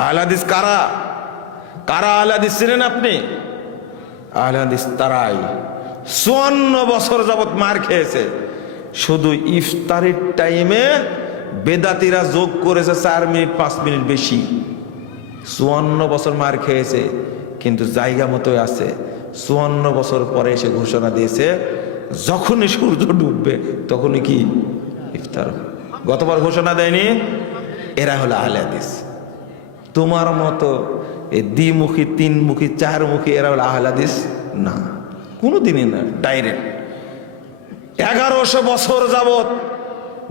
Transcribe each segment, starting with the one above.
আহলে হাদিস কারা? কারা আহলে হাদিস চিনেন আপনি? আহলে হাদিস তারাই 54 বছর যাবত মার খেয়েছে। শুধু ইফতারের টাইমে বেদাতিরা যোগ করেছে 4 মিনিট 5 মিনিট বেশি। 54 বছর মার খেয়েছে, কিন্তু জায়গা মতোই আছে। 54 বছর পরে এসে ঘোষণা দিয়েছে যখনই সূর্য ডুববে তখনই কি ইফতার। গতবার ঘোষণা দেয়নি? এরা হলো আহলে হাদিস। তোমার মতো এই দ্বিমুখী, তিনমুখী, চারমুখী এরা হলো আহলে হাদিস না, কোনোদিনই না। ডাইরেক্ট 1100 বছর যাবত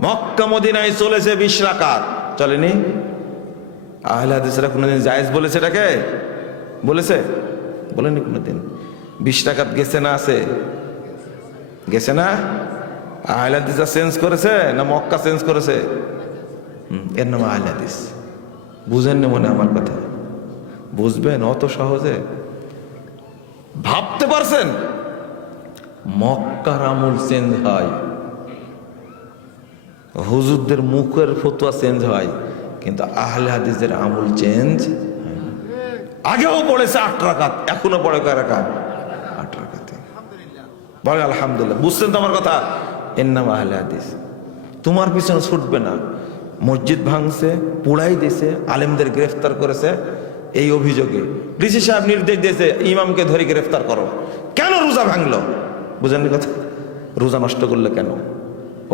মক্কা মদিনায় চলেছে 20 রাকাত, চলেনি? আহলে হাদিসরা কোনোদিন জায়েজ বলেছে এটাকে? বলেছে? বলেনি কোনোদিন। 20 রাকাত গেছে না আছে? গেছে না? আহলে হাদিসরা চেঞ্জ করেছে না মক্কা চেঞ্জ করেছে? এর নাম আহলে হাদিস। বুঝেননি মনে আমার কথা? বুঝবেন অত সহজে? ভাবতে পারছেন? মক্কার আমল চেঞ্জ হয়, হুজুরদের মুখের ফতোয়া চেঞ্জ হয়, কিন্তু আহলে হাদিসের আমল চেঞ্জ হয় না। আগেও পড়েছে 8 রাকাত, এখনো পড়ে কয় রাকাত? 8 রাকাতে। বলে আলহামদুলিল্লাহ। বুঝছেন তো আমার কথা? এর নাম আহলে হাদিস। তোমার পিছনে ছুটবে না। মসজিদ ভাঙছে, পুড়াই দিয়েছে, আলেমদের গ্রেফতার করেছে এই অভিযোগে। ডিসি সাহেব নির্দেশ দিয়েছে ইমামকে ধরে গ্রেফতার করো। কেন রোজা ভাঙলো? বুঝেননি কথা? রোজা নষ্ট করলে কেন?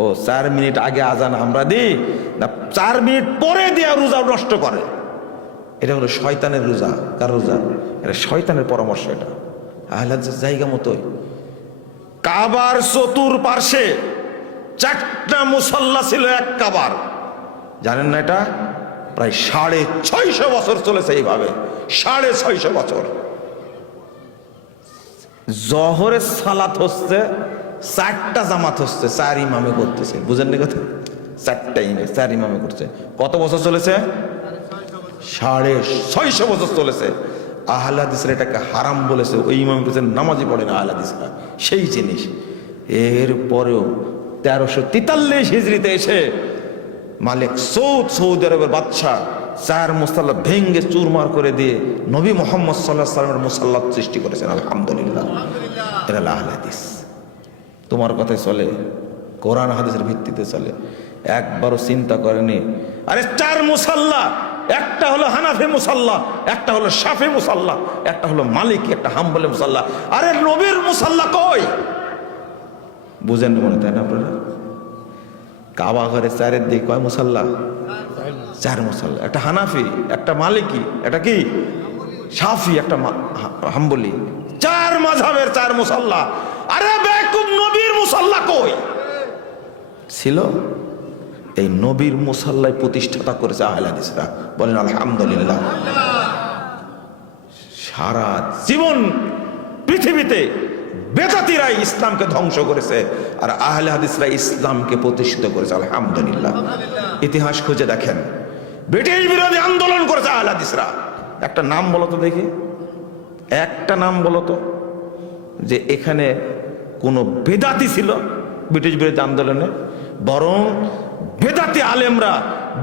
ও 4 মিনিট আগে আজান আমরা দিই না, 4 মিনিট পরে দিয়ে রোজা নষ্ট করে। এটা হলো শয়তানের রোজা। কার রোজা? এটা শয়তানের পরামর্শ। এটা আহলে হাদিসের জায়গা মতোই। কাবার চতুর্পার্শ্বে 4টা মুসাল্লা ছিল এক কাবার। জানেন না এটা? প্রায় 650 বছর চলেছে এইভাবে। 650 বছর। জোহরের সালাত হচ্ছে, 4টা জামাত হচ্ছে, 4 ইমামে করতেছে। বুঝেননি কথা? 4 ইমামে করছে। কত বছর চলেছে? 650 বছর চলেছে। আহলে হাদিসরা এটাকে হারাম বলেছে। ওই ইমাম বলেছেন নামাজই পড়ে না আহলে হাদিসরা, সেই জিনিস। এর পরেও 1343 হিজরিতে এসে মালিক সৌদ, সৌদি আরবের বাদশাহ, 4 মুসাল্লা ভেঙ্গে চুরমার করে দিয়ে নবী মুহাম্মদ সাল্লাল্লাহু আলাইহি ওয়াসাল্লামের মুসাল্লাত সৃষ্টি করেছেন। আলহামদুলিল্লাহ। এরা আহলে হাদিস। তোমার কথাই চলে, কোরআন হাদিসের ভিত্তিতে চলে। একবারও চিন্তা করেনি আরে 4 মুসাল্লা, একটা হলো হানাফি মুসাল্লা, একটা হলো শাফি মুসাল্লা, একটা হলো মালিকি, একটা হাম্বলি মুসাল্লা। আরে নবীর মুসাল্লা কই? বুঝেন মনে, তাই না আপনারা? কাবা ঘরে 4 দিকে কয় মুসাল্লা? 4 মুসাল্লা। একটা হানাফি, একটা মালিকি, একটা কি শাফি, একটা হাম্বলি। 4 মাযহাবের 4 মুসাল্লা। আরে বেকুব, নবীর মুসাল্লা কই? ছিল। এই নবীর মুসাল্লায় প্রতিষ্ঠাতা করেছে আহলে হাদিসরা। বলেন আলহামদুলিল্লাহ। সারা জীবন পৃথিবীতে বেদাতিরা ইসলামকে ধ্বংস করেছে, আর আহলে হাদিসরা ইসলামকে প্রতিষ্ঠিত করেছে। আলহামদুলিল্লাহ। ইতিহাস খুঁজে দেখেন, ব্রিটিশ বিরোধী আন্দোলন করেছে আহলে হাদিসরা। একটা নাম বলো তো দেখি, একটা নাম বলো তো যে এখানে কোনো বেদাতি ছিল ব্রিটিশ বিরোধী আন্দোলনে। বরং বেদাতি আলেমরা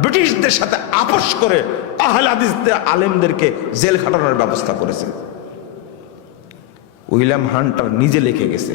ব্রিটিশদের সাথে আপোষ করে আহলে হাদিসদের আলেমদেরকে জেল খাটানোর ব্যবস্থা করেছে। উইলিয়াম হান্টার নিজে লিখে গেছে।